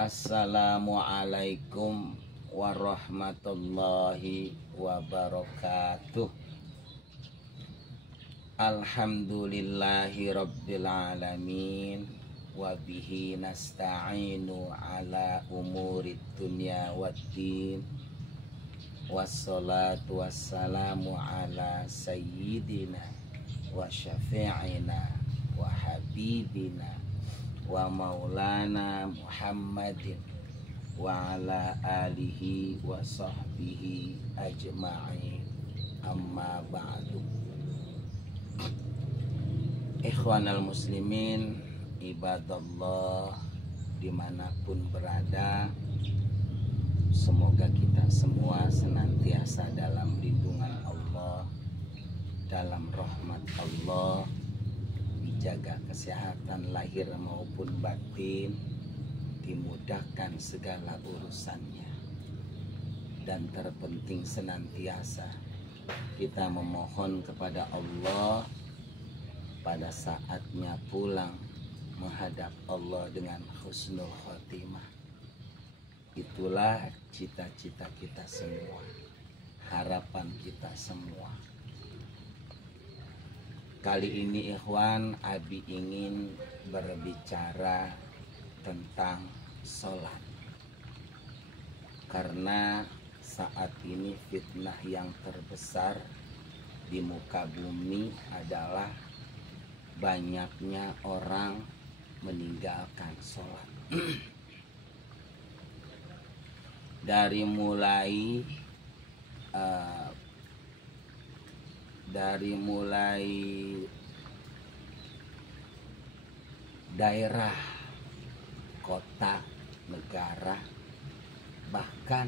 Assalamualaikum warahmatullahi wabarakatuh. Alhamdulillahi rabbil alamin. Wabihi nasta'inu ala umurid dunya waddin. Wassalatu wassalamu ala sayyidina wa syafi'ina wa habibina wa maulana Muhammadin wa ala alihi wa sahbihi ajma'in, amma ba'du. Ikhwanal muslimin, ibadallah dimanapun berada, semoga kita semua senantiasa dalam lindungan Allah, dalam rahmat Allah, dijaga kesehatan lahir maupun batin, dimudahkan segala urusannya, dan terpenting senantiasa kita memohon kepada Allah pada saatnya pulang menghadap Allah dengan husnul khotimah. Itulah cita-cita kita semua, harapan kita semua. Kali ini ikhwan, Abi ingin berbicara tentang sholat. Karena saat ini fitnah yang terbesar di muka bumi adalah banyaknya orang meninggalkan sholat. Dari mulai daerah, kota, negara, bahkan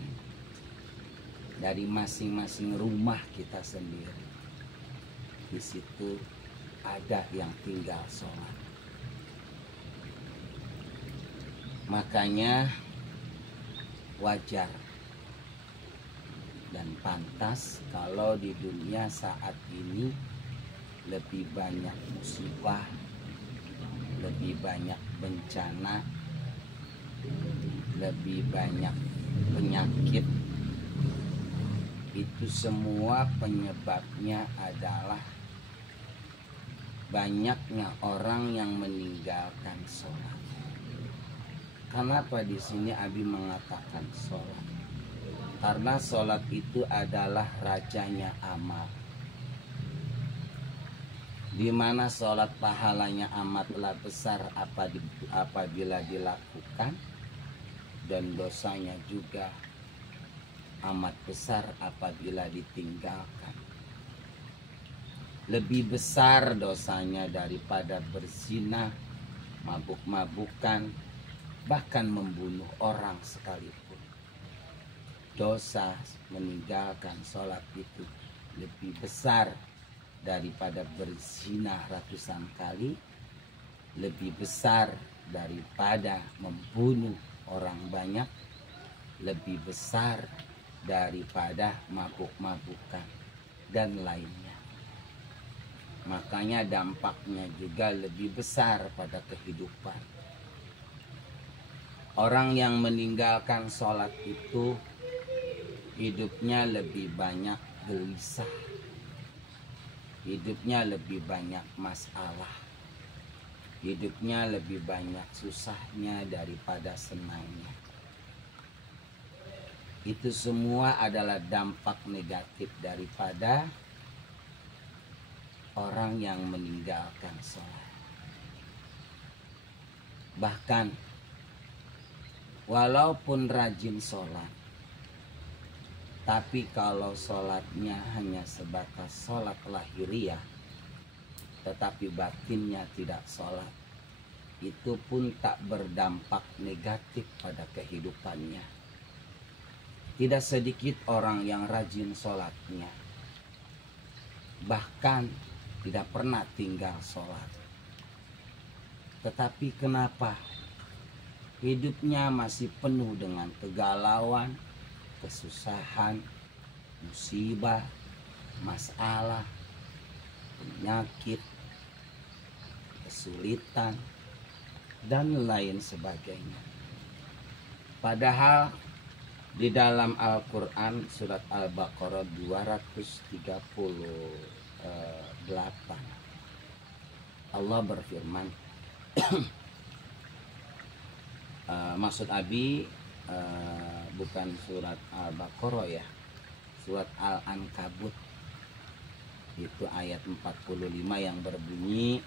dari masing-masing rumah kita sendiri, di situ ada yang tinggal sholat. Makanya wajar dan pantas kalau di dunia saat ini lebih banyak musibah, lebih banyak bencana, lebih banyak penyakit. Itu semua penyebabnya adalah banyaknya orang yang meninggalkan sholat. Kenapa di sini Abi mengatakan sholat? Karena sholat itu adalah rajanya amal, di mana sholat pahalanya amatlah besar apabila dilakukan, dan dosanya juga amat besar apabila ditinggalkan. Lebih besar dosanya daripada berzina, mabuk-mabukan, bahkan membunuh orang sekalipun. Dosa meninggalkan sholat itu lebih besar daripada berzina ratusan kali, lebih besar daripada membunuh orang banyak, lebih besar daripada mabuk-mabukan dan lainnya. Makanya dampaknya juga lebih besar pada kehidupan. Orang yang meninggalkan sholat itu hidupnya lebih banyak gelisah, hidupnya lebih banyak masalah, hidupnya lebih banyak susahnya daripada senangnya. Itu semua adalah dampak negatif daripada orang yang meninggalkan sholat. Bahkan walaupun rajin sholat, tapi kalau sholatnya hanya sebatas sholat lahiriah, tetapi batinnya tidak sholat, itu pun tak berdampak negatif pada kehidupannya. Tidak sedikit orang yang rajin sholatnya, bahkan tidak pernah tinggal sholat. Tetapi kenapa hidupnya masih penuh dengan kegalauan, kesusahan, musibah, masalah, penyakit, kesulitan, dan lain sebagainya. Padahal di dalam Al-Quran surat Al-Baqarah 238 Allah berfirman, maksud Abi bukan surat Al-Baqarah ya, surat Al-Ankabut, itu ayat 45 yang berbunyi,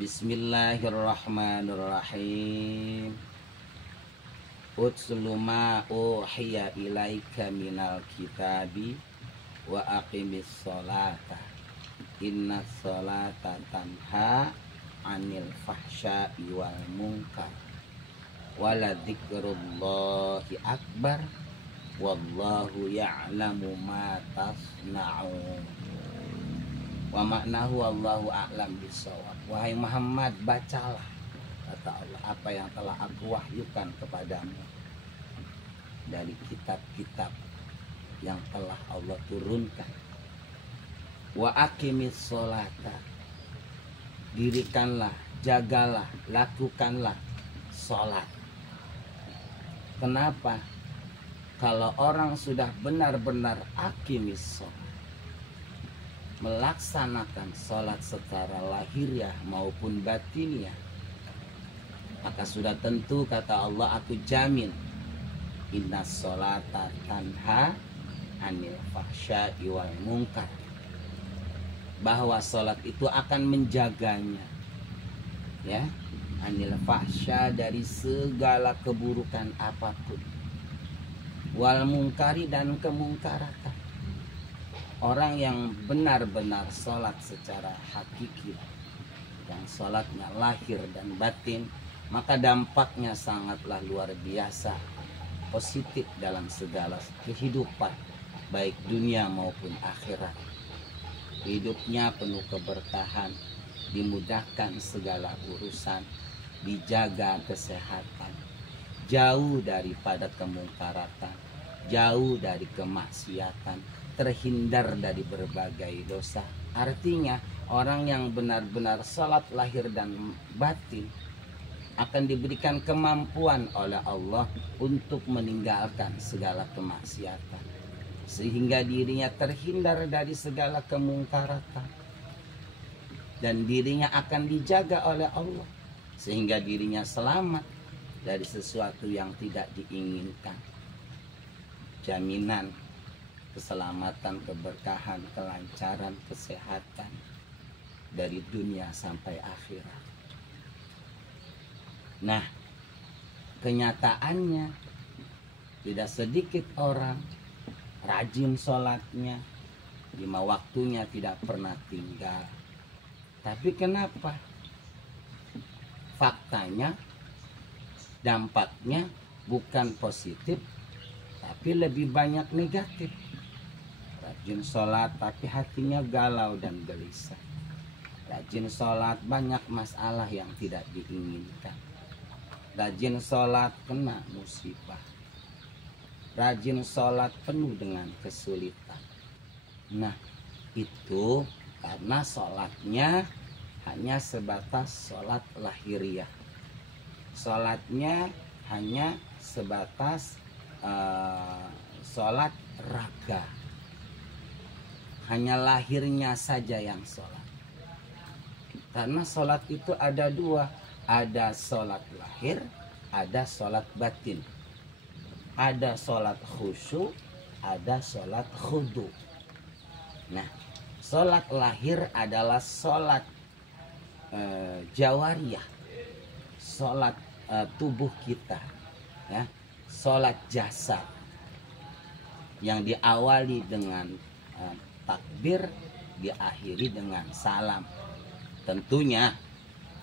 Bismillahirrahmanirrahim, Utslu ma uhiya ilaika minal kitabi wa aqimis sholata inna sholata tanha anil fahsya'i wal munkar wala dzikrullahi akbar wallahu ya'lamu ma tasna'un. Wa maknahu wallahu a'lam bissawab. Wahai Muhammad, bacalah, kata Allah, apa yang telah aku wahyukan kepadamu dari kitab-kitab yang telah Allah turunkan. Wa aqimis sholata, dirikanlah, jagalah, lakukanlah sholat. Kenapa? Kalau orang sudah benar-benar aqimis sholat, melaksanakan sholat secara lahiriah maupun batiniah, maka sudah tentu, kata Allah, aku jamin, inna sholata tanha anil fahsya'i wal munkar, bahwa sholat itu akan menjaganya, ya, anil fahsya, dari segala keburukan apapun, wal munkari, dan kemungkaratan. Orang yang benar-benar sholat secara hakiki, yang sholatnya lahir dan batin, maka dampaknya sangatlah luar biasa positif dalam segala kehidupan, baik dunia maupun akhirat. Hidupnya penuh keberkahan, dimudahkan segala urusan, dijaga kesehatan, jauh daripada kemungkaratan, jauh dari kemaksiatan, terhindar dari berbagai dosa. Artinya orang yang benar-benar sholat lahir dan batin akan diberikan kemampuan oleh Allah untuk meninggalkan segala kemaksiatan, sehingga dirinya terhindar dari segala kemungkaratan, dan dirinya akan dijaga oleh Allah sehingga dirinya selamat dari sesuatu yang tidak diinginkan. Jaminan keselamatan, keberkahan, kelancaran, kesehatan dari dunia sampai akhirat. Nah, kenyataannya tidak sedikit orang rajin sholatnya, 5 waktunya tidak pernah tinggal. Tapi kenapa? Faktanya, dampaknya bukan positif, tapi lebih banyak negatif. Rajin sholat tapi hatinya galau dan gelisah. Rajin sholat banyak masalah yang tidak diinginkan. Rajin sholat kena musibah. Rajin sholat penuh dengan kesulitan. Nah, itu karena sholatnya hanya sebatas sholat lahiriah. Sholatnya hanya sebatas sholat raga. Hanya lahirnya saja yang sholat. Karena sholat itu ada 2. Ada sholat lahir, ada sholat batin. Ada sholat khusyuk, ada sholat khudu. Nah, sholat lahir adalah sholat jawariyah, sholat tubuh kita, ya, sholat jasad, yang diawali dengan takbir, diakhiri dengan salam, tentunya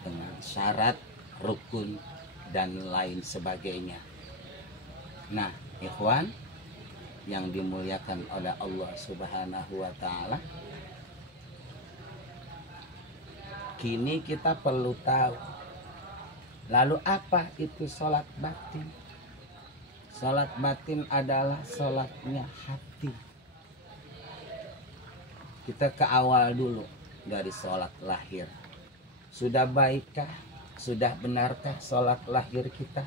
dengan syarat, rukun, dan lain sebagainya. Nah, ikhwan yang dimuliakan oleh Allah Subhanahu wa Ta'ala, kini kita perlu tahu, lalu apa itu sholat batin? Sholat batin adalah sholatnya hati. Kita ke awal dulu dari sholat lahir. Sudah baikkah? Sudah benarkah sholat lahir kita?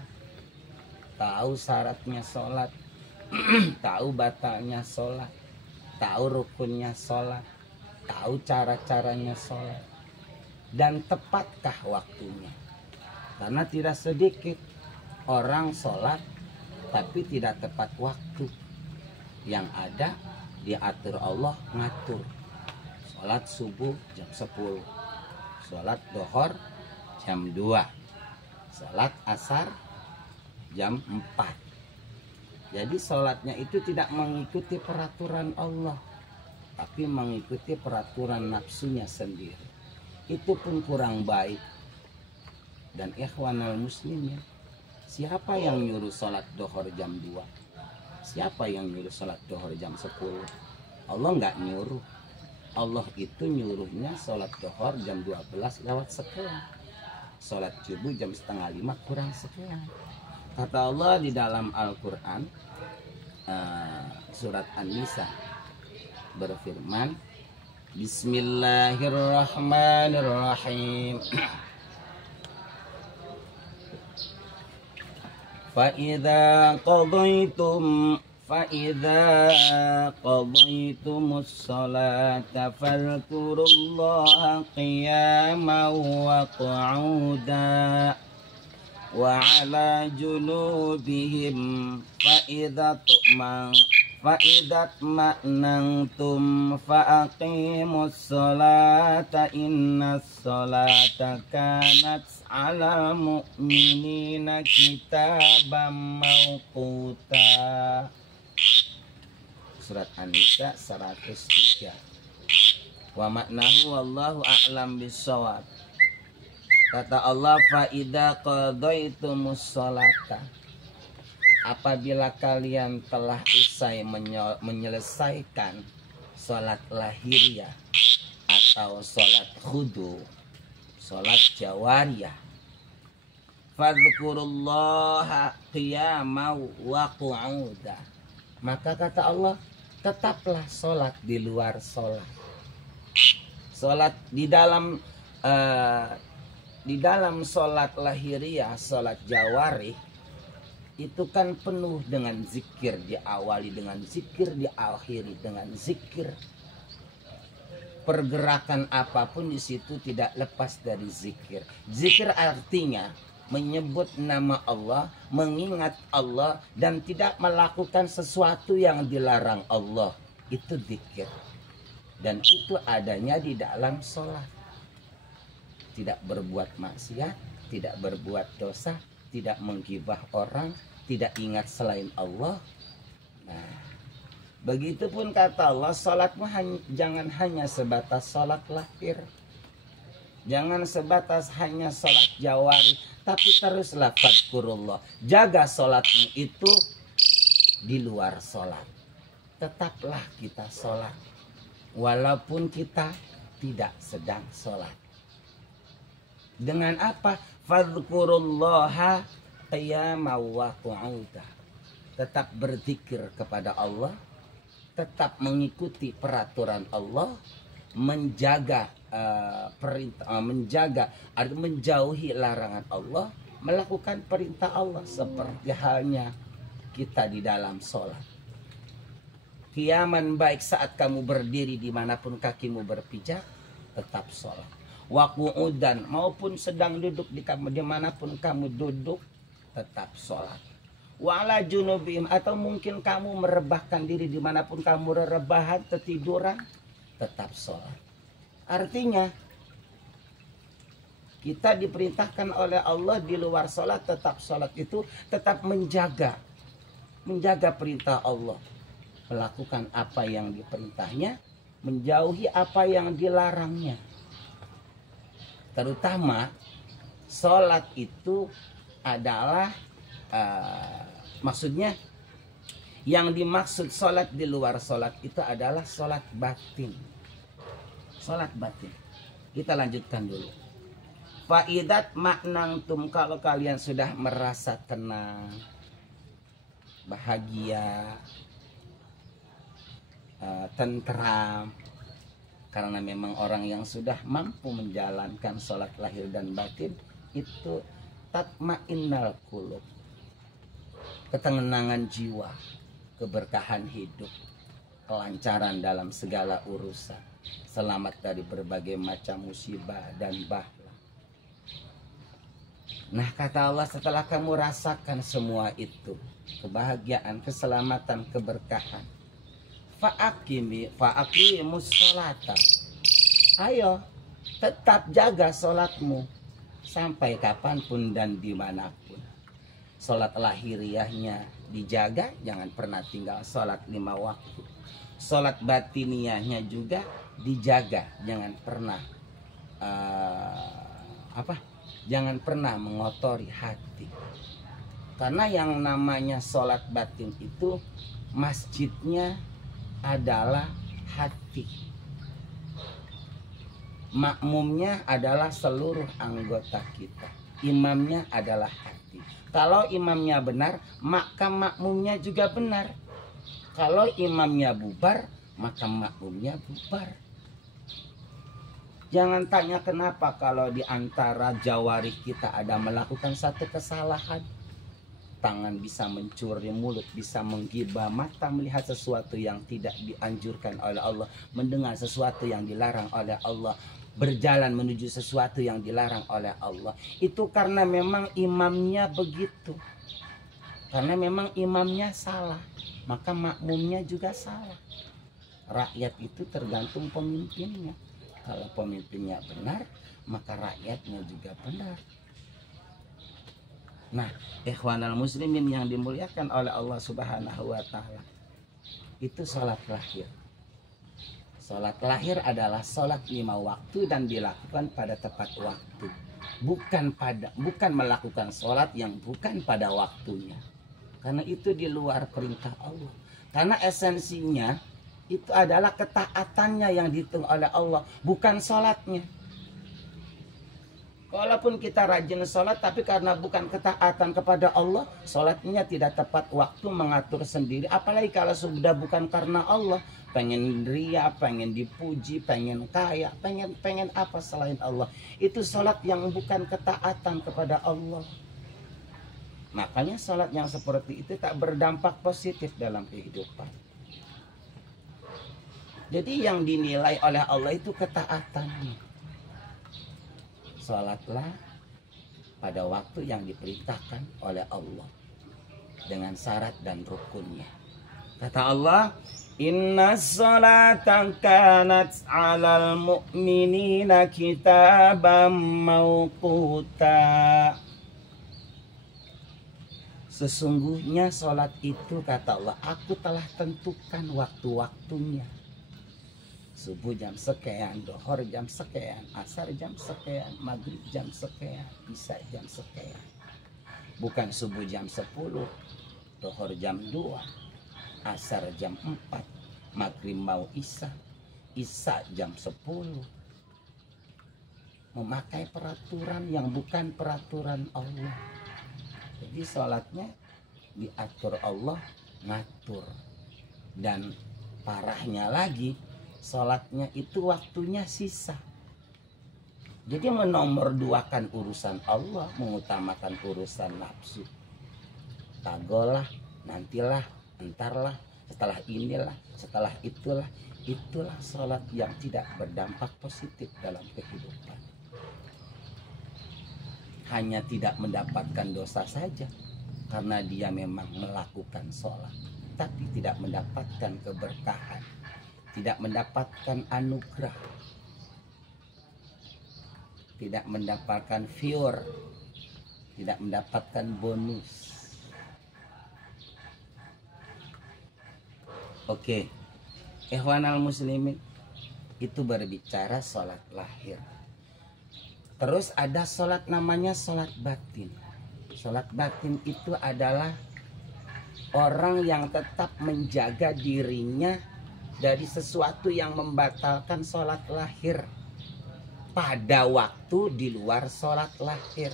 tahu syaratnya sholat, tahu batalnya sholat, tahu rukunnya sholat, tahu cara-caranya sholat, dan tepatkah waktunya. Karena tidak sedikit orang sholat tapi tidak tepat waktu. Yang ada diatur Allah, ngatur. Sholat subuh jam 10, sholat duhur jam 2, sholat asar jam 4. Jadi sholatnya itu tidak mengikuti peraturan Allah, tapi mengikuti peraturan nafsunya sendiri. Itu pun kurang baik. Dan ikhwanal muslimin, siapa yang nyuruh sholat duhur jam 2? Siapa yang nyuruh sholat duhur jam 10? Allah nggak nyuruh. Allah itu nyuruhnya sholat duhur jam 12 lewat sekian, sholat subuh jam 4:30 kurang sekian. Kata Allah di dalam Al-Quran, surat An-Nisa berfirman, Bismillahirrahmanirrahim. فإذا قضيتم الصلاة فاذكروا الله قياما وقعودا وعلى جنوبهم فإذا اطمأننتم فأقيموا الصلاة إن الصلاة كانت على المؤمنين كتابا موقوتا. Surat An-Nisa 103. Wa maknahu wallahu a'lam bissawab. Kata Allah, fa idza qadaitumus sholata, apabila kalian telah usai menyelesaikan sholat lahiriah atau sholat khudu, sholat jawariyah, fadhkurullaha qiyaman wa qu'uda, maka kata Allah, tetaplah sholat di luar sholat. Sholat di dalam sholat lahiriah, sholat jawarih itu kan penuh dengan zikir, diawali dengan zikir, diakhiri dengan zikir. Pergerakan apapun di situ tidak lepas dari zikir. Zikir artinya menyebut nama Allah, mengingat Allah, dan tidak melakukan sesuatu yang dilarang Allah. Itu zikir. Dan itu adanya di dalam sholat. Tidak berbuat maksiat, tidak berbuat dosa, tidak menggibah orang, tidak ingat selain Allah. Nah, begitupun kata Allah, sholatmu jangan hanya sebatas sholat lahir, jangan sebatas hanya sholat jawari, tapi teruslah fadkurullah, jaga sholatmu itu di luar sholat. Tetaplah kita sholat walaupun kita tidak sedang sholat. Dengan apa? Fadhkurullaha qiyaman wa qu'uda. Tetap berzikir kepada Allah, tetap mengikuti peraturan Allah, menjaga menjauhi larangan Allah, melakukan perintah Allah seperti halnya kita di dalam sholat. Qiyaman, baik saat kamu berdiri dimanapun kakimu berpijak, tetap sholat. Wa qu'udan, maupun sedang duduk dimanapun kamu duduk, tetap sholat. Wa ala junubihim, atau mungkin kamu merebahkan diri dimanapun kamu rebahan, tertiduran, tetap sholat. Artinya kita diperintahkan oleh Allah di luar sholat tetap sholat, itu tetap menjaga perintah Allah, melakukan apa yang diperintahnya, menjauhi apa yang dilarangnya. Terutama sholat itu adalah maksudnya yang dimaksud sholat di luar sholat itu adalah sholat batin. Sholat batin. Kita lanjutkan dulu. Fa'idat maknantum, kalau kalian sudah merasa tenang, bahagia, tentram, karena memang orang yang sudah mampu menjalankan sholat lahir dan batin itu tatma'innal qulub, ketenangan jiwa, keberkahan hidup, kelancaran dalam segala urusan, selamat dari berbagai macam musibah dan bahaya. Nah, kata Allah, setelah kamu rasakan semua itu, kebahagiaan, keselamatan, keberkahan, fa'aqimus sholata. Ayo, tetap jaga sholatmu sampai kapanpun dan dimanapun. Sholat lahiriahnya dijaga, jangan pernah tinggal sholat 5 waktu. Sholat batiniahnya juga dijaga, jangan pernah jangan pernah mengotori hati. Karena yang namanya sholat batin itu masjidnya adalah hati, makmumnya adalah seluruh anggota kita, imamnya adalah hati. Kalau imamnya benar, maka makmumnya juga benar. Kalau imamnya bubar, maka makmumnya bubar. Jangan tanya kenapa kalau di antara jawarih kita ada melakukan satu kesalahan. Tangan bisa mencuri, mulut bisa menggibah, mata melihat sesuatu yang tidak dianjurkan oleh Allah, mendengar sesuatu yang dilarang oleh Allah, berjalan menuju sesuatu yang dilarang oleh Allah. Itu karena memang imamnya begitu. Karena memang imamnya salah, maka makmumnya juga salah. Rakyat itu tergantung pemimpinnya. Kalau pemimpinnya benar, maka rakyatnya juga benar. Nah, ikhwanal muslimin yang dimuliakan oleh Allah Subhanahu wa taala, itu sholat lahir. Sholat lahir adalah sholat 5 waktu dan dilakukan pada tepat waktu. Bukan melakukan sholat yang bukan pada waktunya. Karena itu di luar perintah Allah. Karena esensinya itu adalah ketaatannya yang dihitung oleh Allah, bukan sholatnya. Walaupun kita rajin sholat, tapi karena bukan ketaatan kepada Allah, sholatnya tidak tepat waktu, mengatur sendiri. Apalagi kalau sudah bukan karena Allah, pengen ria, pengen dipuji, pengen kaya, pengen apa selain Allah. Itu sholat yang bukan ketaatan kepada Allah. Makanya sholat yang seperti itu tak berdampak positif dalam kehidupan. Jadi yang dinilai oleh Allah itu ketaatannya. Sholatlah pada waktu yang diperintahkan oleh Allah dengan syarat dan rukunnya. Kata Allah, Inna sholata kanat 'alal mu'minina kitaban mawquta. Sesungguhnya sholat itu, kata Allah, aku telah tentukan waktu-waktunya. Subuh jam sekian, dohor jam sekian, asar jam sekian, maghrib jam sekian, isya jam sekian. Bukan subuh jam 10, dohor jam 2, asar jam 4, maghrib mau isya jam 10. Memakai peraturan yang bukan peraturan Allah. Jadi sholatnya diatur Allah, ngatur. Dan parahnya lagi, sholatnya itu waktunya sisa. Jadi menomorduakan urusan Allah, mengutamakan urusan nafsu. Tagolah, nantilah, entarlah, setelah inilah, setelah itulah. Itulah sholat yang tidak berdampak positif dalam kehidupan. Hanya tidak mendapatkan dosa saja, karena dia memang melakukan sholat, tapi tidak mendapatkan keberkahan, tidak mendapatkan anugerah, tidak mendapatkan viewer, tidak mendapatkan bonus. Oke, ikhwanal muslimin, itu berbicara sholat lahir. Terus ada sholat namanya sholat batin. Sholat batin itu adalah orang yang tetap menjaga dirinya dari sesuatu yang membatalkan sholat lahir pada waktu di luar sholat lahir.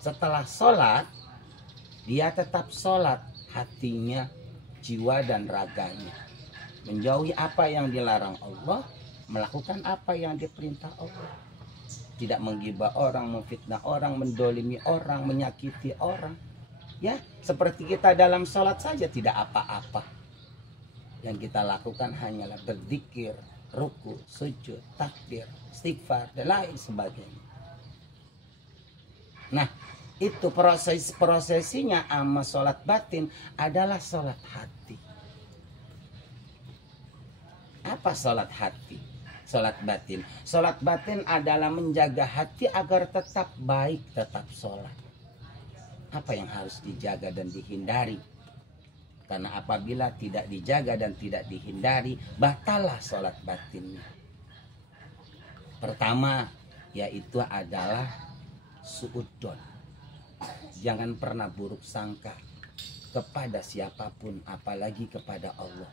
Setelah sholat, dia tetap sholat hatinya, jiwa dan raganya. Menjauhi apa yang dilarang Allah, melakukan apa yang diperintah Allah. Tidak menggibah orang, memfitnah orang, mendolimi orang, menyakiti orang. Ya, seperti kita dalam sholat saja tidak apa-apa. Yang kita lakukan hanyalah berzikir, ruku, sujud, takbir, istighfar, dan lain sebagainya. Nah, itu prosesinya sama sholat batin adalah sholat hati. Apa sholat hati? Sholat batin. Sholat batin adalah menjaga hati agar tetap baik, tetap sholat. Apa yang harus dijaga dan dihindari? Karena apabila tidak dijaga dan tidak dihindari, batalah sholat batinnya. Pertama, yaitu adalah suudzon. Jangan pernah buruk sangka kepada siapapun, apalagi kepada Allah.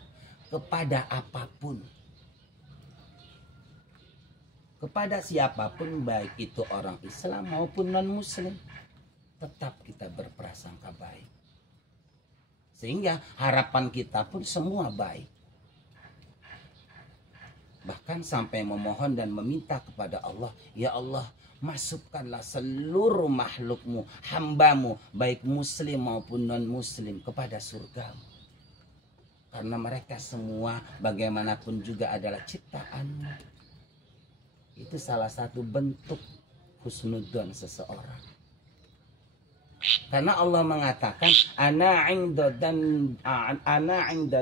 Kepada apapun. Kepada siapapun, baik itu orang Islam maupun non-Muslim, tetap kita berprasangka baik. Sehingga harapan kita pun semua baik. Bahkan sampai memohon dan meminta kepada Allah, ya Allah, masukkanlah seluruh makhlukmu, hambamu, baik muslim maupun non-muslim, kepada surgamu. Karena mereka semua bagaimanapun juga adalah ciptaanmu. Itu salah satu bentuk husnudzon seseorang. Karena Allah mengatakan, ana inda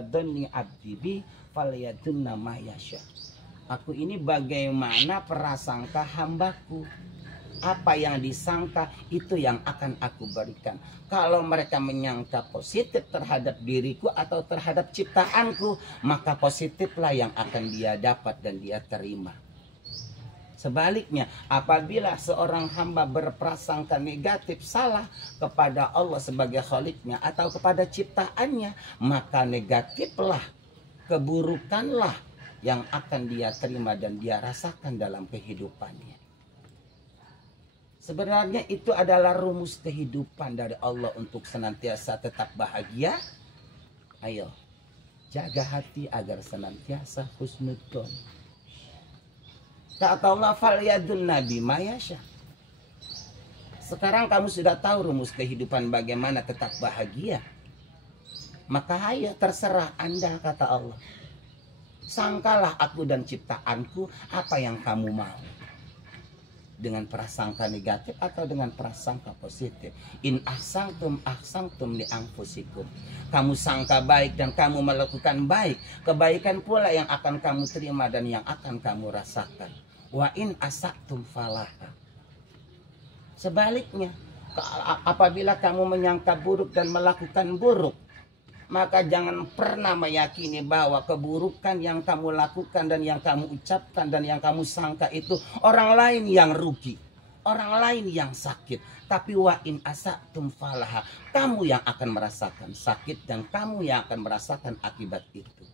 dhanni abdi bi falyadunna ma yasha. Aku ini bagaimana prasangka hambaku. Apa yang disangka itu yang akan aku berikan. Kalau mereka menyangka positif terhadap diriku atau terhadap ciptaanku, maka positiflah yang akan dia dapat dan dia terima. Sebaliknya, apabila seorang hamba berprasangka negatif salah kepada Allah sebagai Khaliknya atau kepada ciptaannya, maka negatiflah, keburukanlah yang akan dia terima dan dia rasakan dalam kehidupannya. Sebenarnya itu adalah rumus kehidupan dari Allah untuk senantiasa tetap bahagia. Ayo, jaga hati agar senantiasa husnudzon. Kata Allah, falyadun nabi mayasya. Sekarang kamu sudah tahu rumus kehidupan bagaimana tetap bahagia. Maka ayo terserah Anda, kata Allah. Sangkalah aku dan ciptaanku apa yang kamu mau. Dengan prasangka negatif atau dengan prasangka positif. In ahsantum ahsantum li anfusikum. Kamu sangka baik dan kamu melakukan baik, kebaikan pula yang akan kamu terima dan yang akan kamu rasakan. Wa in asatum falaha. Sebaliknya, apabila kamu menyangka buruk dan melakukan buruk, maka jangan pernah meyakini bahwa keburukan yang kamu lakukan dan yang kamu ucapkan dan yang kamu sangka itu orang lain yang rugi, orang lain yang sakit. Tapi wa in asatum falaha, kamu yang akan merasakan sakit dan kamu yang akan merasakan akibat itu.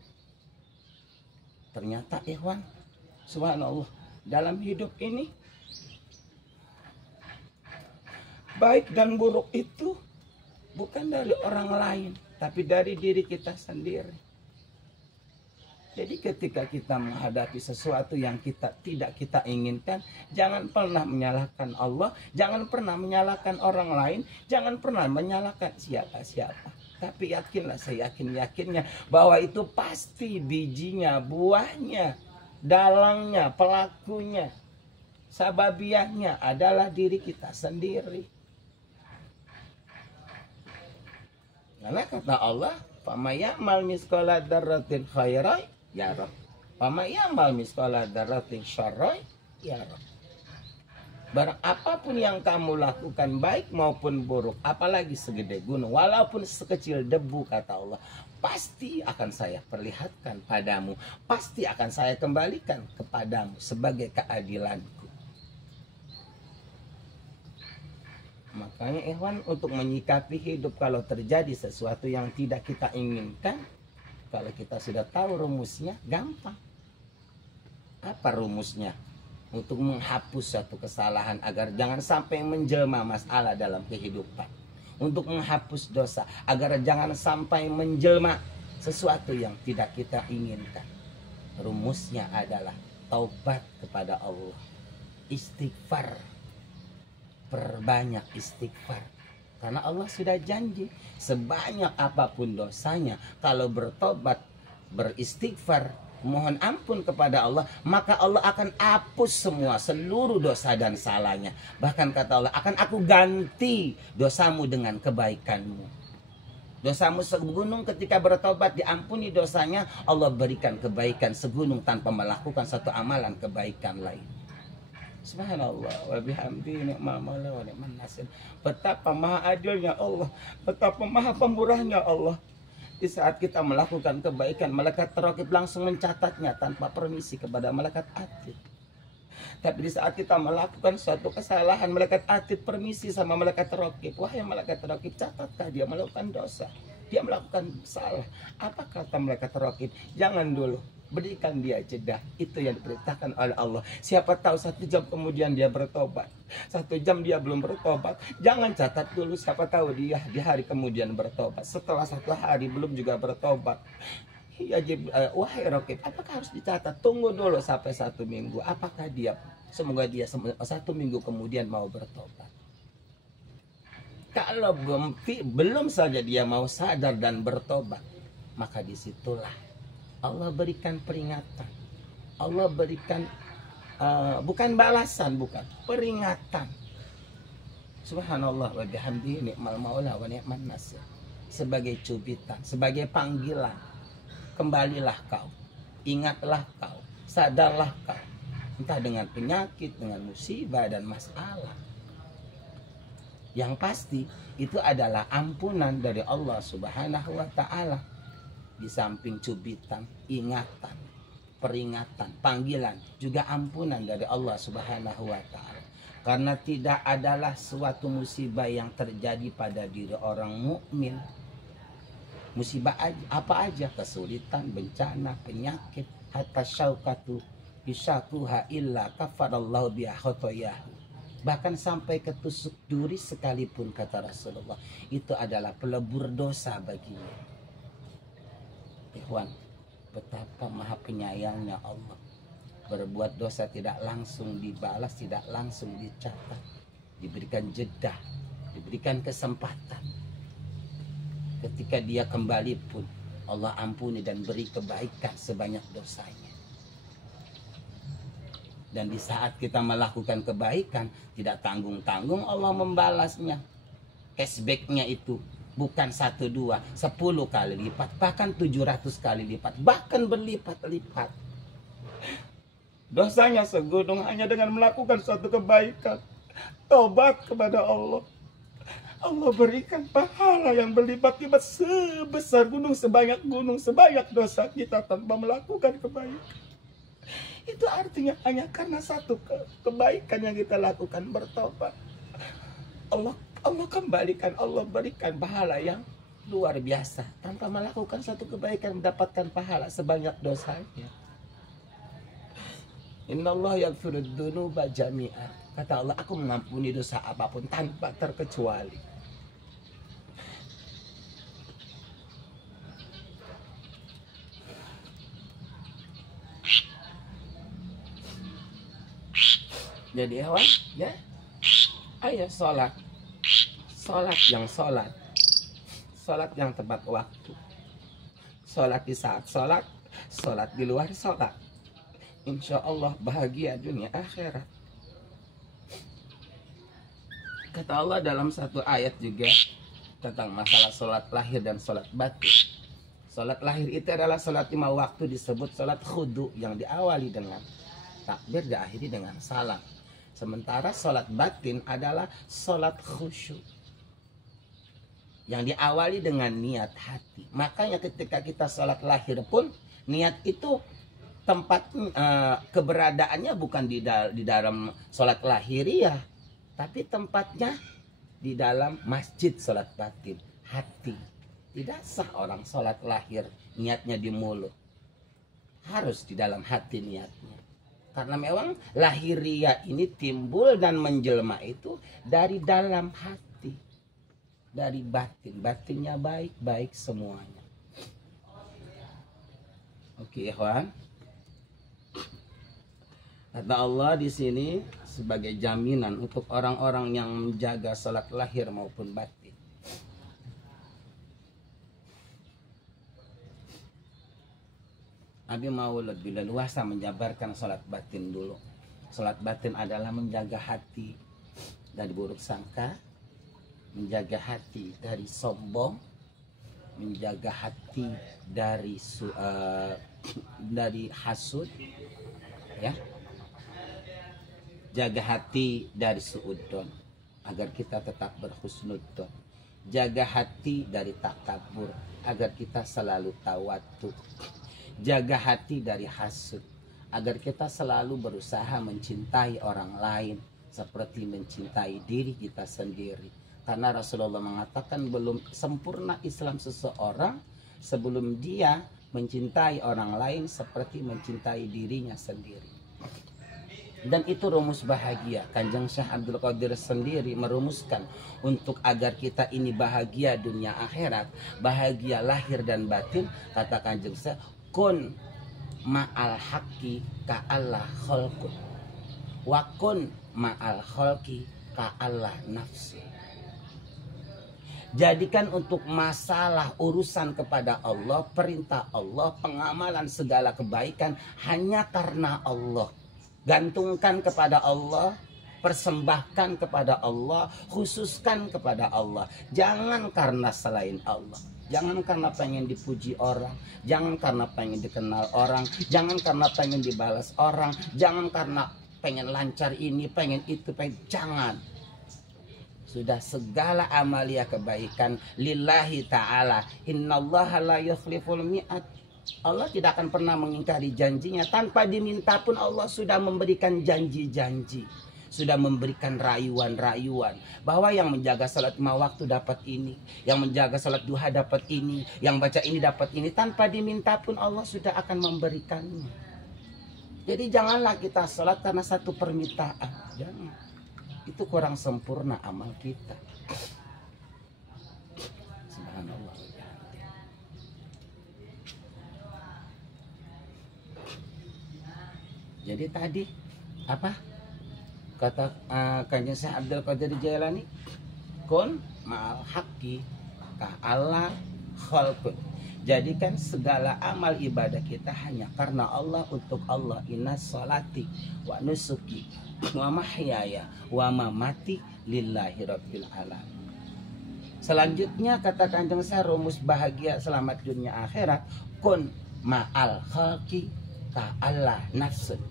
Ternyata ikhwan, subhanallah, dalam hidup ini baik dan buruk itu bukan dari orang lain, tapi dari diri kita sendiri. Jadi ketika kita menghadapi sesuatu yang tidak kita inginkan, jangan pernah menyalahkan Allah, jangan pernah menyalahkan orang lain, jangan pernah menyalahkan siapa-siapa. Tapi yakinlah, seyakin-yakinnya bahwa itu pasti bijinya, buahnya, dalangnya, pelakunya, sababiahnya adalah diri kita sendiri. Karena kata Allah, "Famayamal misqala dzarratin khairan yarah, famayamal misqala dzarratin syarran yarah." Barang apapun yang kamu lakukan baik maupun buruk, apalagi segede gunung, walaupun sekecil debu, kata Allah, pasti akan saya perlihatkan padamu, pasti akan saya kembalikan kepadamu sebagai keadilanku. Makanya ikhwan, untuk menyikapi hidup kalau terjadi sesuatu yang tidak kita inginkan, kalau kita sudah tahu rumusnya, gampang. Apa rumusnya? Untuk menghapus suatu kesalahan agar jangan sampai menjelma masalah dalam kehidupan. Untuk menghapus dosa agar jangan sampai menjelma sesuatu yang tidak kita inginkan. Rumusnya adalah taubat kepada Allah, istighfar, perbanyak istighfar. Karena Allah sudah janji, sebanyak apapun dosanya, kalau bertobat, beristighfar, mohon ampun kepada Allah, maka Allah akan hapus semua seluruh dosa dan salahnya. Bahkan kata Allah, akan aku ganti dosamu dengan kebaikanmu. Dosamu segunung, ketika bertobat diampuni dosanya, Allah berikan kebaikan segunung tanpa melakukan satu amalan kebaikan lain. Subhanallah wa bihamdi ni'mal maula wa ni'man nasir. Betapa maha adilnya Allah, betapa maha pemurahnya Allah. Di saat kita melakukan kebaikan, malaikat raqib langsung mencatatnya tanpa permisi kepada malaikat atid. Tapi di saat kita melakukan suatu kesalahan, malaikat atid permisi sama malaikat raqib. Wahai malaikat raqib, catatkah dia melakukan dosa, dia melakukan salah? Apa kata malaikat raqib? Jangan dulu, berikan dia jeda. Itu yang diperintahkan oleh Allah. Siapa tahu 1 jam kemudian dia bertobat, 1 jam dia belum bertobat, jangan catat dulu. Siapa tahu dia di hari kemudian bertobat, setelah 1 hari belum juga bertobat. Ya, wahai raqib, apakah harus dicatat? Tunggu dulu sampai 1 minggu. Apakah dia, semoga dia 1 minggu kemudian mau bertobat. Kalau belum saja dia mau sadar dan bertobat, maka disitulah Allah berikan peringatan. Allah berikan bukan balasan, bukan peringatan. Subhanallah wa bihamdihi ni'mal maula wa ni'man nasir. Sebagai cubitan, sebagai panggilan. Kembalilah kau, ingatlah kau, sadarlah kau. Entah dengan penyakit, dengan musibah dan masalah. Yang pasti itu adalah ampunan dari Allah Subhanahu wa ta'ala. Di samping cubitan, ingatan, peringatan, panggilan, juga ampunan dari Allah Subhanahu wa ta'ala. Karena tidak adalah suatu musibah yang terjadi pada diri orang mukmin. Musibah apa aja, kesulitan, bencana, penyakit, hatta syaukatu yusakuha illa kafarallahu biha khotoyahu. Bahkan sampai ketusuk duri sekalipun, kata Rasulullah, itu adalah pelebur dosa baginya. Ikhwan, betapa maha penyayangnya Allah. Berbuat dosa tidak langsung dibalas, tidak langsung dicatat, diberikan jeda, diberikan kesempatan. Ketika dia kembali pun Allah ampuni dan beri kebaikan sebanyak dosanya. Dan di saat kita melakukan kebaikan, tidak tanggung-tanggung Allah membalasnya. Cashbacknya itu bukan 1, 2, 10 kali lipat, bahkan 700 kali lipat, bahkan berlipat-lipat. Dosanya segunung hanya dengan melakukan suatu kebaikan. Tobat kepada Allah, Allah berikan pahala yang berlipat-lipat sebesar gunung, sebanyak dosa kita tanpa melakukan kebaikan. Itu artinya hanya karena satu kebaikan yang kita lakukan, bertobat, Allah kembalikan, Allah berikan pahala yang luar biasa. Tanpa melakukan satu kebaikan mendapatkan pahala sebanyak dosanya. Innallaha yaghfirud dzunuba jami'a. Kata Allah, aku mengampuni dosa apapun tanpa terkecuali. Jadi hewan, ya, ayo sholat yang tepat waktu, sholat di saat sholat di luar sholat. Insya Allah bahagia dunia akhirat. Kata Allah dalam satu ayat juga tentang masalah sholat lahir dan sholat batin. Sholat lahir itu adalah sholat 5 waktu, disebut sholat khudu, yang diawali dengan takbir, diakhiri dengan salam. Sementara sholat batin adalah sholat khusyuk, yang diawali dengan niat hati. Makanya ketika kita sholat lahir pun, niat itu tempat keberadaannya bukan di dalam sholat lahiriah, tapi tempatnya di dalam masjid sholat batin, hati. Tidak sah orang sholat lahir niatnya di mulut, harus di dalam hati niatnya. Karena memang lahiriah ini timbul dan menjelma itu dari dalam hati, dari batin. Batinnya baik-baik semuanya. Oke, ikhwan. Kata Allah di sini sebagai jaminan untuk orang-orang yang menjaga salat lahir maupun batin. Abi mau lebih leluasa menjabarkan sholat batin dulu. Sholat batin adalah menjaga hati dari buruk sangka, menjaga hati dari sombong, menjaga hati dari hasud, ya, jaga hati dari suudzon agar kita tetap berhusnudzon, jaga hati dari takabur agar kita selalu tawadu, jaga hati dari hasud agar kita selalu berusaha mencintai orang lain seperti mencintai diri kita sendiri. Karena Rasulullah mengatakan belum sempurna Islam seseorang sebelum dia mencintai orang lain seperti mencintai dirinya sendiri. Dan itu rumus bahagia. Kanjeng Syekh Abdul Qadir sendiri merumuskan untuk agar kita ini bahagia dunia akhirat, bahagia lahir dan batin. Kata Kanjeng Syekh, kun ma'al haqqi ka'allah khalqun wa kun ma'al khalqi ka'allah nafsu. Jadikan untuk masalah urusan kepada Allah, perintah Allah, pengamalan segala kebaikan hanya karena Allah. Gantungkan kepada Allah, persembahkan kepada Allah, khususkan kepada Allah. Jangan karena selain Allah. Jangan karena pengen dipuji orang, jangan karena pengen dikenal orang, jangan karena pengen dibalas orang, jangan karena pengen lancar ini, pengen itu, jangan. Sudah segala amalia kebaikan lillahi ta'ala. Innallaha la yukhliful mi'ad. Allah tidak akan pernah mengingkari janjinya. Tanpa diminta pun Allah sudah memberikan janji-janji, sudah memberikan rayuan-rayuan bahwa yang menjaga salat 5 waktu dapat ini, yang menjaga salat duha dapat ini, yang baca ini dapat ini. Tanpa diminta pun Allah sudah akan memberikannya. Jadi janganlah kita salat karena satu permintaan. Jangan. Itu kurang sempurna amal kita. Subhanallah. Jadi tadi apa kata Kanjeng Syekh Abdul Qadir Jailani, kun ma'al haqqi ka'allah khalqun. Jadikan segala amal ibadah kita hanya karena Allah, untuk Allah. Inna sholati wa nusuki wa mahyaya wa mamati lillahi rabbil alamin. Selanjutnya kata Kanjeng Syekh, rumus bahagia selamat dunia akhirat, kun ma'al khalqi ka'allah nafsun.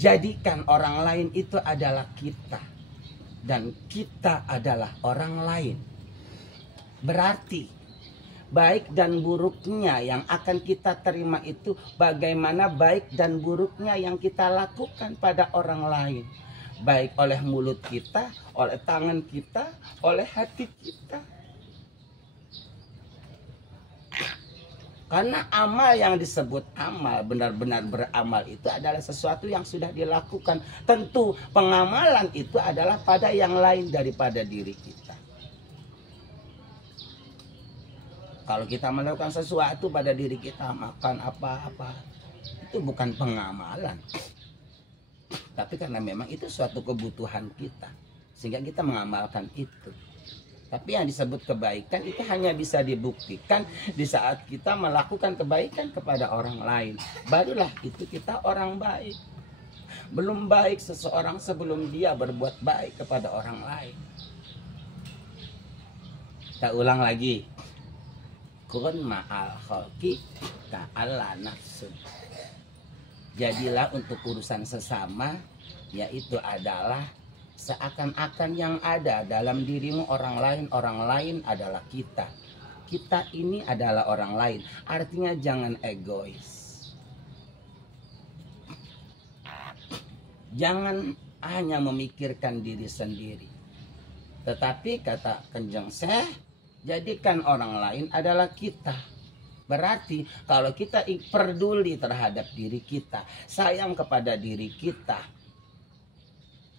Jadikan orang lain itu adalah kita dan kita adalah orang lain. Berarti baik dan buruknya yang akan kita terima itu bagaimana baik dan buruknya yang kita lakukan pada orang lain. Baik oleh mulut kita, oleh tangan kita, oleh hati kita. Karena amal yang disebut amal, benar-benar beramal itu adalah sesuatu yang sudah dilakukan. Tentu pengamalan itu adalah pada yang lain daripada diri kita. Kalau kita melakukan sesuatu pada diri kita, makan apa-apa, itu bukan pengamalan. Tapi karena memang itu suatu kebutuhan kita, sehingga kita mengamalkan itu. Tapi yang disebut kebaikan itu hanya bisa dibuktikan di saat kita melakukan kebaikan kepada orang lain. Barulah itu kita orang baik. Belum baik seseorang sebelum dia berbuat baik kepada orang lain. Kita ulang lagi. Kun ma'al khalqi ka'allah nafsun. Jadilah untuk urusan sesama, yaitu adalah seakan-akan yang ada dalam dirimu orang lain adalah kita. Kita ini adalah orang lain. Artinya jangan egois. Jangan hanya memikirkan diri sendiri. Tetapi kata Kanjeng Syekh, jadikan orang lain adalah kita. Berarti kalau kita peduli terhadap diri kita, sayang kepada diri kita,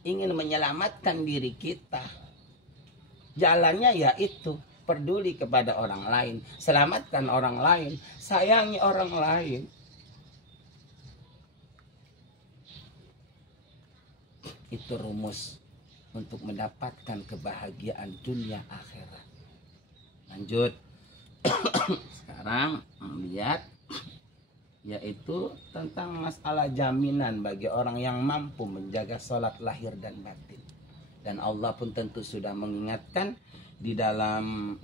ingin menyelamatkan diri kita, jalannya yaitu peduli kepada orang lain, selamatkan orang lain, sayangi orang lain. Itu rumus untuk mendapatkan kebahagiaan dunia akhirat. Lanjut. Sekarang lihat yaitu tentang masalah jaminan bagi orang yang mampu menjaga sholat lahir dan batin. Dan Allah pun tentu sudah mengingatkan di dalam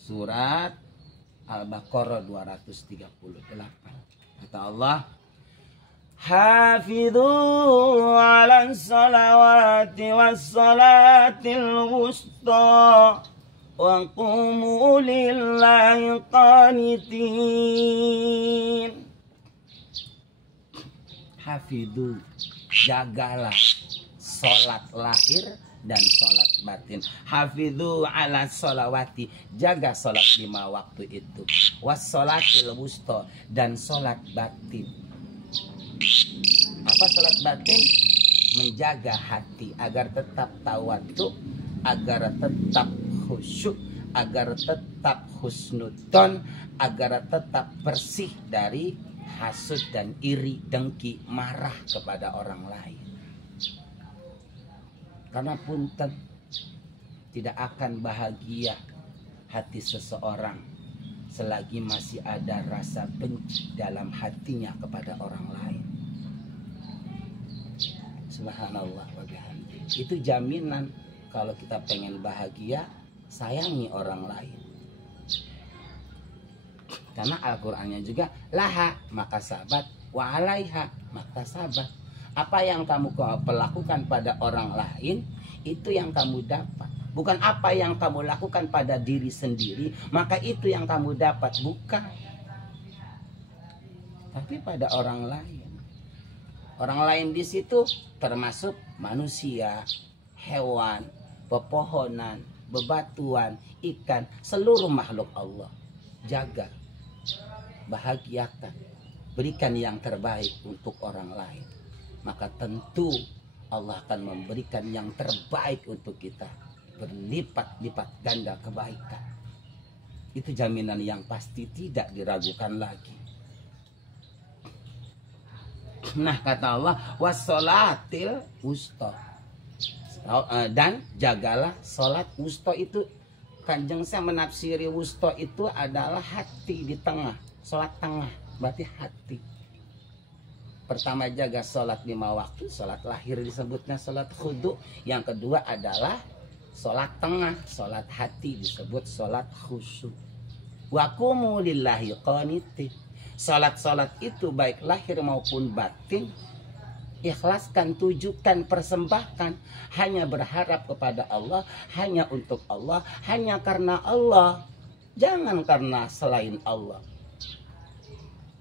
surat Al-Baqarah 238. Kata Allah, Hafidhu ala salawati was salatil wusta wa qumu lillahi qanitin. Hafidhu, jagalah sholat lahir dan sholat batin. Hafidhu ala sholawati, jaga sholat 5 waktu itu. Was sholatil wusta, dan sholat batin. Apa sholat batin? Menjaga hati agar tetap tawadhu, agar tetap khusyuk, agar tetap husnudon, agar tetap bersih dari hasud dan iri, dengki, marah kepada orang lain. Karena punten, tidak akan bahagia hati seseorang selagi masih ada rasa benci dalam hatinya kepada orang lain. Subhanallah wa bihamdi. Itu jaminan kalau kita pengen bahagia, sayangi orang lain. Karena Al-Qur'annya juga laha maka sabat, wa alaiha maka sabat. Apa yang kamu lakukan pada orang lain, itu yang kamu dapat. Bukan apa yang kamu lakukan pada diri sendiri, maka itu yang kamu dapat. Bukan. Tapi pada orang lain. Orang lain di situ termasuk manusia, hewan, pepohonan, bebatuan, ikan, seluruh makhluk Allah. Jaga, bahagiakan, berikan yang terbaik untuk orang lain. Maka tentu Allah akan memberikan yang terbaik untuk kita, berlipat-lipat ganda kebaikan. Itu jaminan yang pasti, tidak diragukan lagi. Nah, kata Allah, wassolatil wusta, dan jagalah sholat. Wusta itu, Kanjeng saya menafsiri wusta itu adalah hati di tengah, sholat tengah, berarti hati. Pertama, jaga sholat 5 waktu, sholat lahir disebutnya sholat khudu. Yang kedua adalah sholat tengah, sholat hati disebut sholat khusyuk. Wa qumu lillahi qanitin. Sholat-sholat itu baik lahir maupun batin, ikhlaskan, tujukan, persembahkan, hanya berharap kepada Allah, hanya untuk Allah, hanya karena Allah, jangan karena selain Allah.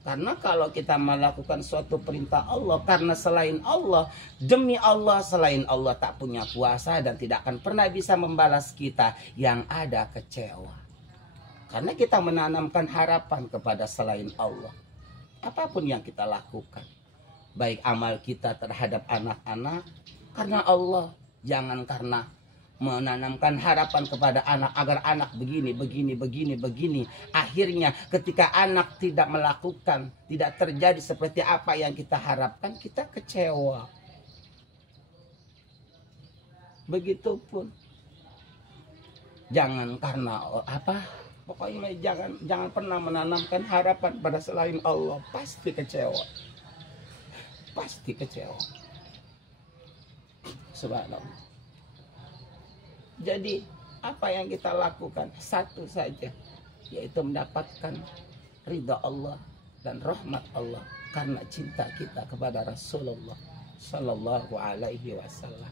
Karena kalau kita melakukan suatu perintah Allah karena selain Allah, demi Allah, selain Allah tak punya kuasa dan tidak akan pernah bisa membalas kita, yang ada kecewa. Karena kita menanamkan harapan kepada selain Allah. Apapun yang kita lakukan, baik amal kita terhadap anak-anak, karena Allah. Jangan karena menanamkan harapan kepada anak agar anak begini. Akhirnya ketika anak tidak melakukan, tidak terjadi seperti apa yang kita harapkan, kita kecewa. Begitupun. Jangan karena pokoknya jangan pernah menanamkan harapan pada selain Allah, pasti kecewa. Pasti kecewa. Subhanallah. Jadi apa yang kita lakukan satu saja, yaitu mendapatkan ridha Allah dan rahmat Allah karena cinta kita kepada Rasulullah Sallallahu Alaihi Wasallam.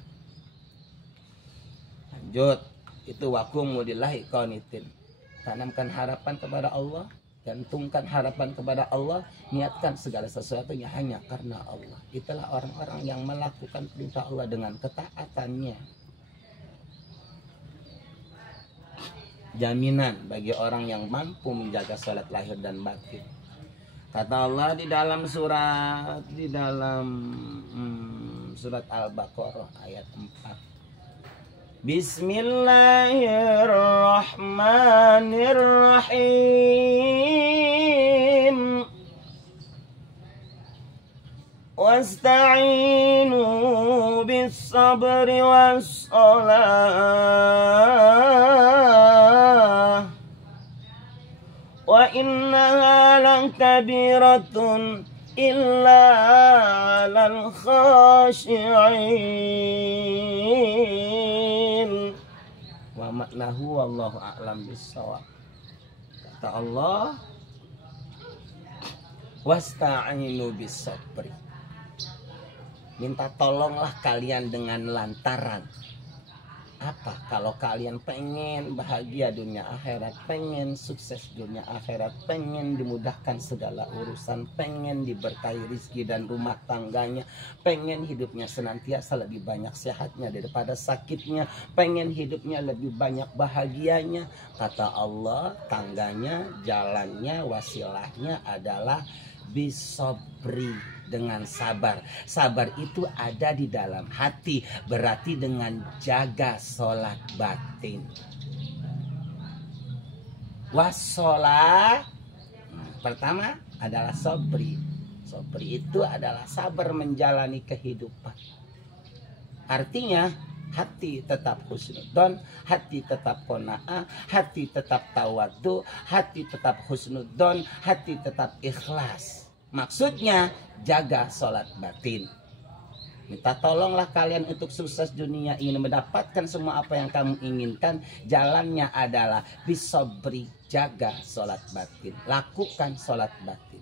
Lanjut, itu waqumu lillahi qanitin. Tanamkan harapan kepada Allah, gantungkan harapan kepada Allah, niatkan segala sesuatunya hanya karena Allah. Itulah orang-orang yang melakukan perintah Allah dengan ketaatannya. Jaminan bagi orang yang mampu menjaga salat lahir dan batin. Kata Allah di dalam surat Al-Baqarah ayat 4. Bismillahirrahmanirrahim. Wasta'inu bis-sabri was-salah. Wa inna kabiratun illa 'alal khashi'in. Wa maknahu wallahu a'lam bissawab. Kata Allah, wasta'inu bis-sabri. Minta tolonglah kalian dengan lantaran apa? Kalau kalian pengen bahagia dunia akhirat, pengen sukses dunia akhirat, pengen dimudahkan segala urusan, pengen diberkahi rizki dan rumah tangganya, pengen hidupnya senantiasa lebih banyak sehatnya daripada sakitnya, pengen hidupnya lebih banyak bahagianya, kata Allah, tangganya, jalannya, wasilahnya adalah bisobri, dengan sabar. Sabar itu ada di dalam hati, berarti dengan jaga sholat batin. Wassalah, pertama adalah sobri. Sobri itu adalah sabar menjalani kehidupan. Artinya hati tetap husnudon, hati tetap qanaah, hati tetap tawadhu, hati tetap husnudon, hati tetap ikhlas. Maksudnya jaga sholat batin. Minta tolonglah kalian untuk sukses dunia ini, mendapatkan semua apa yang kamu inginkan. Jalannya adalah bisobri, jaga sholat batin, lakukan sholat batin.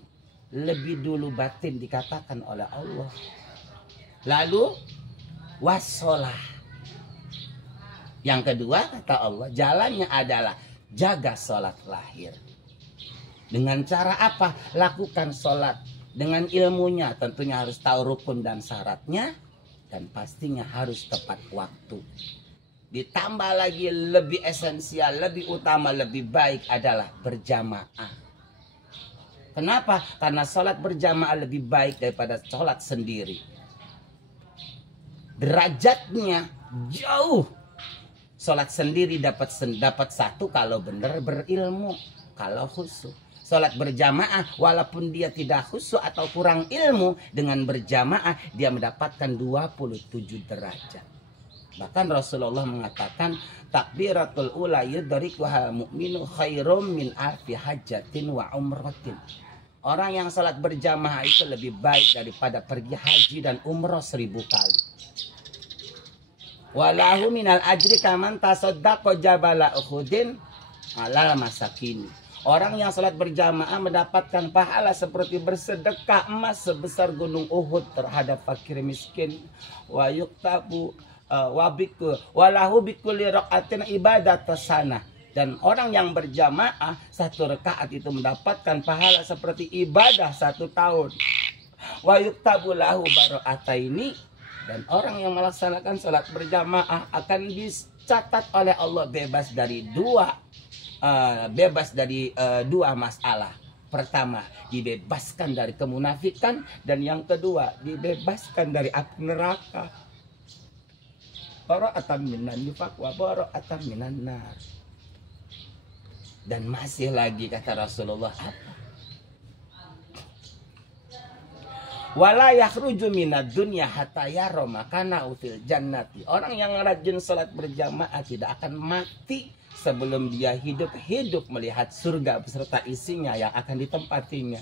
Lebih dulu batin dikatakan oleh Allah. Lalu wassalah. Yang kedua kata Allah, jalannya adalah jaga sholat lahir. Dengan cara apa? Lakukan sholat dengan ilmunya. Tentunya harus tahu rukun dan syaratnya. Dan pastinya harus tepat waktu. Ditambah lagi lebih esensial, lebih utama, lebih baik adalah berjamaah. Kenapa? Karena sholat berjamaah lebih baik daripada sholat sendiri. Derajatnya jauh. Sholat sendiri dapat satu kalau benar berilmu, kalau khusyuk. Sholat berjamaah walaupun dia tidak khusyuk atau kurang ilmu, dengan berjamaah dia mendapatkan 27 derajat. Bahkan Rasulullah mengatakan takbiratul ula yudrikuhal mu'minu khairum min alfi hajatin wa umratin. Orang yang sholat berjamaah itu lebih baik daripada pergi haji dan umrah 1000 kali. Walahu minal ajri kaman tasaddaqa jabala Uhudin alal masakin. Orang yang salat berjamaah mendapatkan pahala seperti bersedekah emas sebesar gunung Uhud terhadap fakir miskin. Wa yuktabu walahu bikulli raqatin ibadat sana. Dan orang yang berjamaah satu rakaat itu mendapatkan pahala seperti ibadah 1 tahun. Wa yuktabu lahu bara'ataini. Dan orang yang melaksanakan salat berjamaah akan dicatat oleh Allah bebas dari dua masalah. Pertama, dibebaskan dari kemunafikan, dan yang kedua, dibebaskan dari api neraka. Bara'atan minan nifaq wa bara'atan minan nar. Dan masih lagi kata Rasulullah apa? Wala yakhruju minad dunya hatta yara makana fil jannati. Orang yang rajin salat berjamaah tidak akan mati sebelum dia hidup melihat surga beserta isinya yang akan ditempatinya.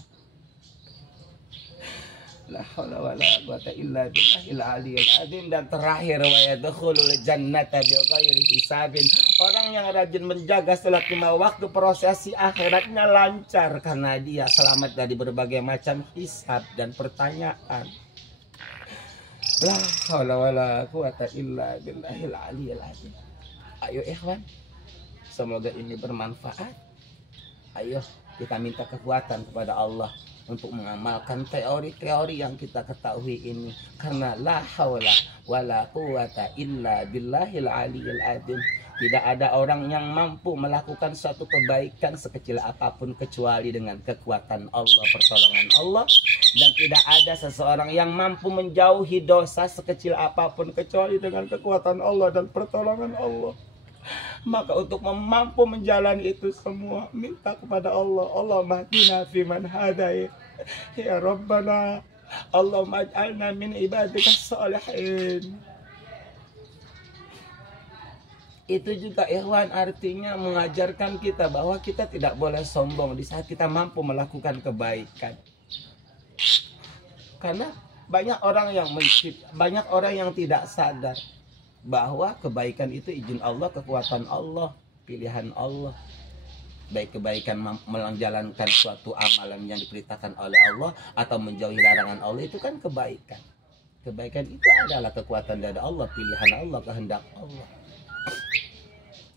La haula wala quwata illa billahil aliyil azim. Dan terakhir, wa yadkhulul jannata bighairi hisabin. Orang yang rajin menjaga salat 5 waktu, prosesi akhiratnya lancar karena dia selamat dari berbagai macam hisab dan pertanyaan. La haula wala quwata illa billahil aliyil azim. Ayo ikhwan, semoga ini bermanfaat. Ayo kita minta kekuatan kepada Allah untuk mengamalkan teori-teori yang kita ketahui ini. Karena la haula wala quwata illa billahil aliyil azim. Tidak ada orang yang mampu melakukan suatu kebaikan sekecil apapun kecuali dengan kekuatan Allah, pertolongan Allah. Dan tidak ada seseorang yang mampu menjauhi dosa sekecil apapun kecuali dengan kekuatan Allah dan pertolongan Allah. Maka untuk mampu menjalani itu semua, minta kepada Allah. Allahumma hdina fiman hadait ya Rabbana, Allahumma ij'alna min ibadika shalihin. Itu juga ikhwan artinya mengajarkan kita bahwa kita tidak boleh sombong di saat kita mampu melakukan kebaikan. Karena banyak orang yang tidak sadar bahwa kebaikan itu izin Allah, kekuatan Allah, pilihan Allah. Baik kebaikan menjalankan suatu amalan yang diperintahkan oleh Allah atau menjauhi larangan Allah, itu kan kebaikan. Kebaikan itu adalah kekuatan dari Allah, pilihan Allah, kehendak Allah.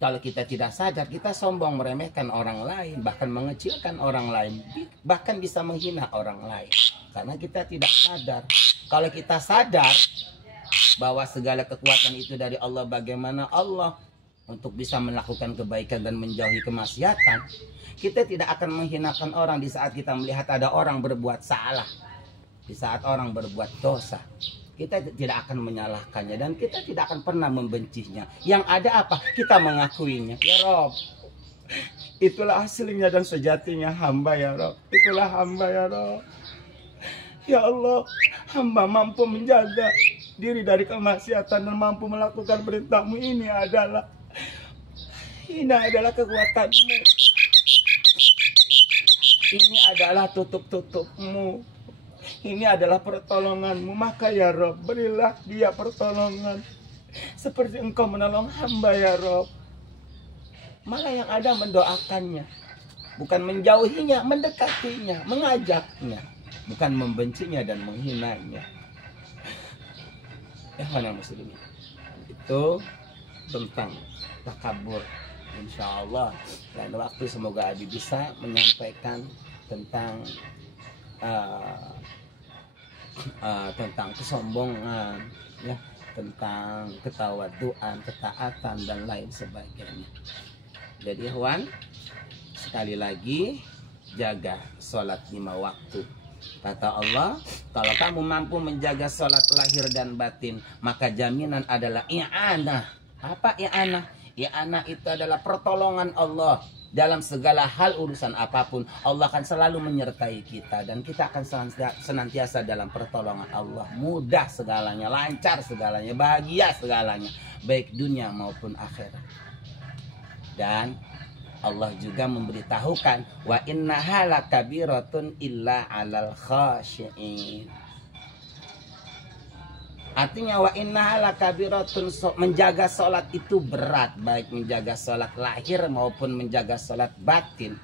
Kalau kita tidak sadar, kita sombong, meremehkan orang lain, bahkan mengecilkan orang lain, bahkan bisa menghina orang lain. Karena kita tidak sadar. Kalau kita sadar bahwa segala kekuatan itu dari Allah, bagaimana Allah untuk bisa melakukan kebaikan dan menjauhi kemaksiatan, kita tidak akan menghinakan orang di saat kita melihat ada orang berbuat salah, di saat orang berbuat dosa. Kita tidak akan menyalahkannya dan kita tidak akan pernah membencinya. Yang ada apa? Kita mengakuinya. Ya Rob, itulah aslinya dan sejatinya hamba ya Rob. Itulah hamba ya Rob. Ya Allah, hamba mampu menjaga diri dari kemaksiatan dan mampu melakukan perintah-Mu. Ini adalah kekuatan-Mu. Ini adalah tutup-tutup-Mu. Ini adalah pertolongan-Mu. Maka ya Rob, berilah dia pertolongan seperti Engkau menolong hamba ya Rob. Malah yang ada mendoakannya, bukan menjauhinya, mendekatinya, mengajaknya, bukan membencinya dan menghinanya. Ikhwan muslimin, itu tentang takabur. Insya Allah lain waktu semoga Abi bisa menyampaikan tentang kesombongan, ya, tentang ketawaduan, ketaatan dan lain sebagainya. Jadi ikhwan, sekali lagi jaga sholat 5 waktu. Kata Allah, kalau kamu mampu menjaga sholat lahir dan batin, maka jaminan adalah i'anah. Apa i'anah? I'anah itu adalah pertolongan Allah. Dalam segala hal urusan apapun, Allah akan selalu menyertai kita. Dan kita akan senantiasa dalam pertolongan Allah. Mudah segalanya, lancar segalanya, bahagia segalanya, baik dunia maupun akhirat. Dan Allah juga memberitahukan, wa innaha lakabiratun illa 'alal khashi'in. Artinya wa innaha lakabiratun, menjaga sholat itu berat, baik menjaga sholat lahir maupun menjaga sholat batin.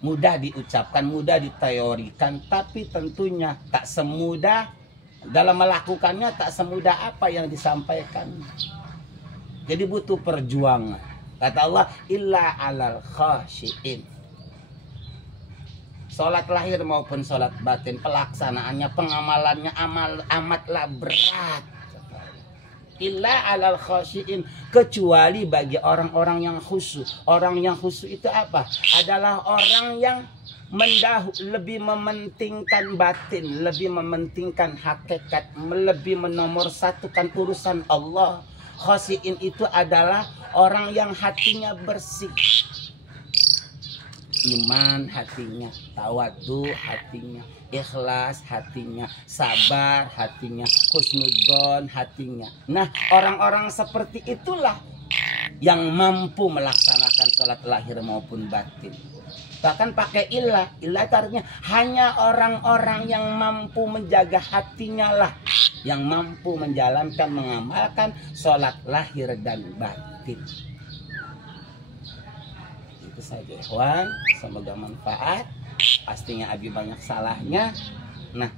Mudah diucapkan, mudah diteorikan, tapi tentunya tak semudah dalam melakukannya, tak semudah apa yang disampaikan. Jadi butuh perjuangan. Kata Allah, illa 'alal khashi'in. Sholat lahir maupun sholat batin, pelaksanaannya, pengamalannya amatlah berat. Illa 'alal khashi'in, kecuali bagi orang-orang yang khusyuk. Orang yang khusyuk itu apa? Adalah orang yang lebih mementingkan batin, lebih mementingkan hakikat, lebih menomorsatukan urusan Allah. Khashi'in itu adalah orang yang hatinya bersih. Iman hatinya, tawadu hatinya, ikhlas hatinya, sabar hatinya, husnudzon hatinya. Nah, orang-orang seperti itulah yang mampu melaksanakan sholat lahir maupun batin. Bahkan pakai ilah itu artinya hanya orang-orang yang mampu menjaga hatinya lah yang mampu menjalankan, mengamalkan sholat lahir dan batin. Itu saja ikhwan, semoga manfaat. Pastinya Abi banyak salahnya. Nah,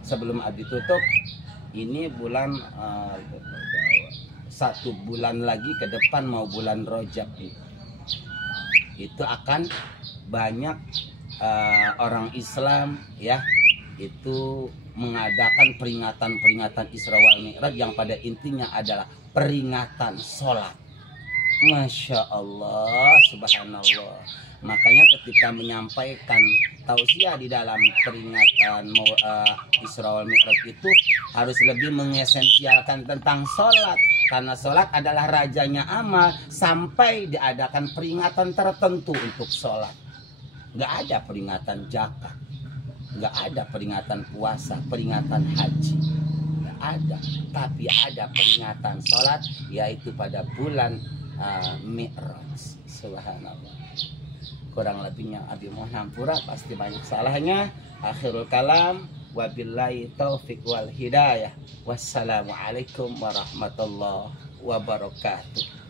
sebelum Abi tutup, ini bulan 1 bulan lagi ke depan mau bulan Rajab itu akan banyak orang Islam ya itu mengadakan peringatan Isra wal Mi'raj yang pada intinya adalah peringatan sholat. Masya Allah, subhanallah. Makanya ketika menyampaikan tausiah di dalam peringatan Isra wal Mi'raj itu harus lebih mengesensialkan tentang sholat. Karena sholat adalah rajanya amal sampai diadakan peringatan tertentu untuk sholat. Nggak ada peringatan zakat, nggak ada peringatan puasa, peringatan haji. Nggak ada. Tapi ada peringatan sholat, yaitu pada bulan Mi'raj. Subhanallah. Kurang lebihnya abi mohon hampura, pasti banyak salahnya. Akhirul kalam, wabillahi taufiq wal hidayah. Wassalamualaikum warahmatullahi wabarakatuh.